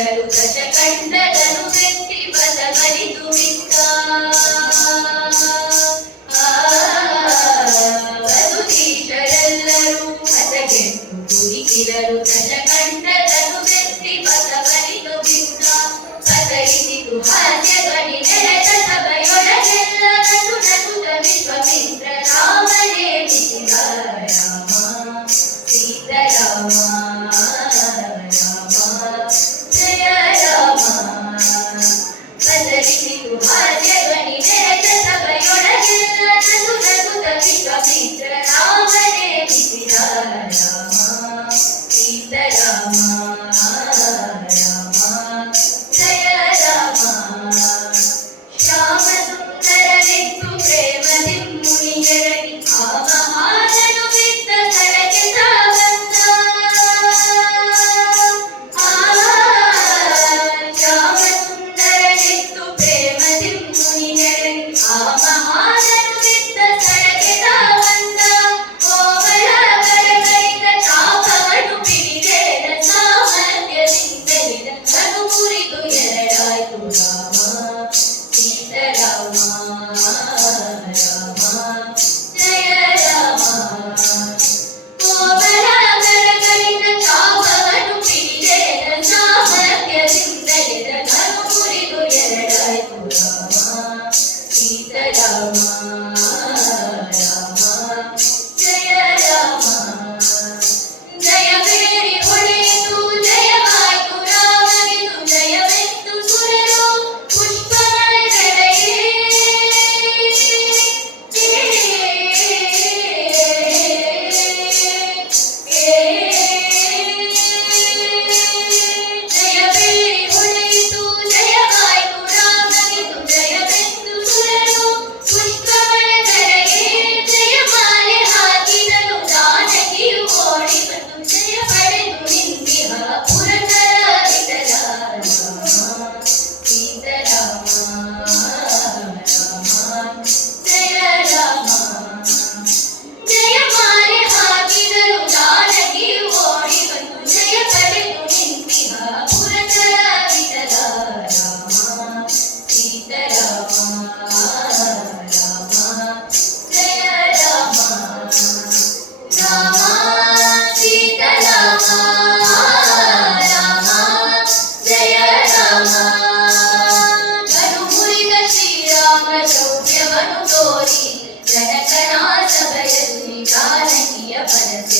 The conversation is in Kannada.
ಹಾಕಿದರು ದಶಕಂಠದನು ವ್ಯಕ್ತಿ ಬದವರಿದು ಬಿಟ್ಟ ವಧುದೀಶರೆಲ್ಲರೂ ಹಸಗೆಟ್ಟು ಕುರಿಕಿದರು ದಶಕಂಠದನು ವ್ಯಕ್ತಿ ಬದವರಿದು ಬಿಟ್ಟ ಕದರಿಸಿತು ಹಾಸ್ಯಗಣಿ ನೆರೆದ ಸಭೆಯೊಳಗೆಲ್ಲ ನಟು ನಟುತ ವಿಶ್ವಮಿತ್ರ ರಾಮನೇ ಬಿಸಿದ ರಾಮ ಸೀತಾರಾಮ ಜಯ ರಾಮ ಕದರಿಸಿತು ಹಾಸ್ಯಗಣಿ ನೆರೆದ ಸಭೆಯೊಳಗೆಲ್ಲ ನಟು ನಟುತ ವಿಶ್ವಮಿತ್ರ ರಾಮನೇ ಬಿಸಿದ ರಾಮ ಸೀತಾರಾಮ ಶ್ಯಾಮಸುಂದರನೆಂದು ಪ್ರೇಮದಿ ಮುನಿಯರಗಿ ಆ ಮಹಾನನು ಬಿದ್ದ ಸ್ಥಳಕ್ಕೆ ತಾವಂದ ಶ್ಯಾಮಸುಂದರನೆಂದು ಪ್ರೇಮದಿ ಮುನಿಯರಗಿ ಆ ಮಹಾನನು ಬಿದ್ದ ಸ್ಥಳಕ್ಕೆ ತಾವಂದ ಕೋಮಲ ಬರಗೈದ ತಾಪವನ್ನು ಪಿಡಿದೇದ ಸಾಮರ್ಥ್ಯದಿಂದಲಿದ ಕನು ಮುರಿದು ಎರಡಾಯ್ತು ರಾಮ ಸೀತಾರಾಮ ರಾಮ ಜಯ ರಾಮ ಕೋಮಲ ಬರಗೈದ ತಾಪವನ್ನು ಪಿಡಿದೇದ ಸಾಮರ್ಥ್ಯದಿಂದಲಿದ ಕನು ಮುರಿದು ಎರಡಾಯ್ತು ರಾಮ ಸೀತಾರಾಮ ರಾಮ ಜಯ ರಾಮ ಜಯಬೇರಿ ಹೊಳೆಯಿತು ಜಯವಾಯ್ತು ರಾಮನಿದು ಜಯವೆತ್ತು ಸುರರು ಪುಷ್ಪಮಳೆಗಳೆಯೇ ಜಯಬೇರಿ ಹೊಳೆಯಿತು ಜಯವಾಯ್ತು ರಾಮನಿದು ಜಯವೆತ್ತು ಸುರರು ಪುಷ್ಪಮಳೆಗಳೆಯೇ ಜಯಮಾಲೆ ಹಾಕಿದನು ಜಾನಕಿಯು ಓಡಿ ಬಂದು ಜಯ ಪಡೆದು ನಿಂತಿಹ ಪುರಂದರ ವಿಠಲ ರಾಮ ಸೀತಾರಾಮ ರಾಮ ಜಯ ರಾಮ ಜಯಮಾಲೆ ಹಾಕಿದರು ಜಾನಕಿಯು ಓಡಿ ಬಂದು ಜಯ ಪಡೆದು ನಿಂತಿಹ ಪುರಂದರ ವಿಠಲ ರಾಮ ಸೀತಾರಾಮ ರಾಮ ಜಯ ರಾಮ ರಾಮ ಸೀತಾರಾಮ ರಾಮ ಜಯ ರಾಮ ಕನು ಮುರಿದ ಶ್ರೀರಾಮ ಶೌರ್ಯವನ್ನು ತೋರಿ ಜನಕನ ಸಭೆಯಲ್ಲಿ ಜಾನಕಿಯ ಪರಸೆ